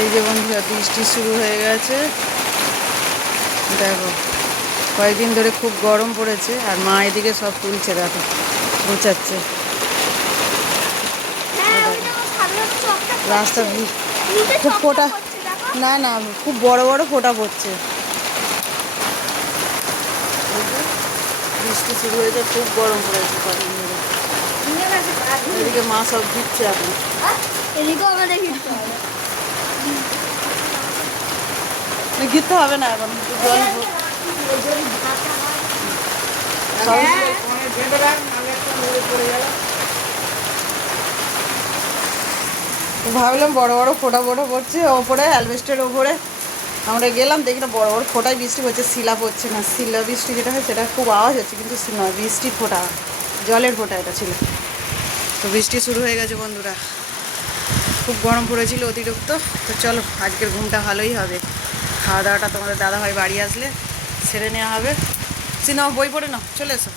এই যে বন্ধুরা বৃষ্টি শুরু হয়ে গেছে। দেখো কয়েকদিন ধরে খুব গরম পড়েছে, আর মা এদিকে সব তুলছে, দেখো গোছাচ্ছে। রাস্তা খুব ফোটা, না না খুব বড় বড় ফোঁটা পড়ছে। বৃষ্টি শুরু হয়েছে, খুব গরম পড়েছে কদিন ধরে। এদিকে মা সব দিচ্ছে এখন। ঘিরতে হবে না এখন, জল ভাবলাম বড় বড় ফোঁটা ফোঁটা পড়ছে ওপরে অ্যালবেস্টের ওপরে। আমরা গেলাম দেখি না বড় বড় ফোঁটায় বৃষ্টি পড়ছে, শিলা পড়ছে না। শিলা বৃষ্টি যেটা হয় সেটা খুব আওয়াজ হচ্ছে, কিন্তু নয়, বৃষ্টির ফোঁটা, জলের ফোঁটা এটা ছিল। তো বৃষ্টি শুরু হয়ে গেছে বন্ধুরা, খুব গরম পড়েছিল অতিরিক্ত। তো চলো আজকের ঘুমটা ভালোই হবে। খাওয়া দাওয়াটা তোমাদের দাদাভাই বাড়ি আসলে সেরে নেওয়া হবে। সিনেমা বই পড়ে নাও, চলে এসো।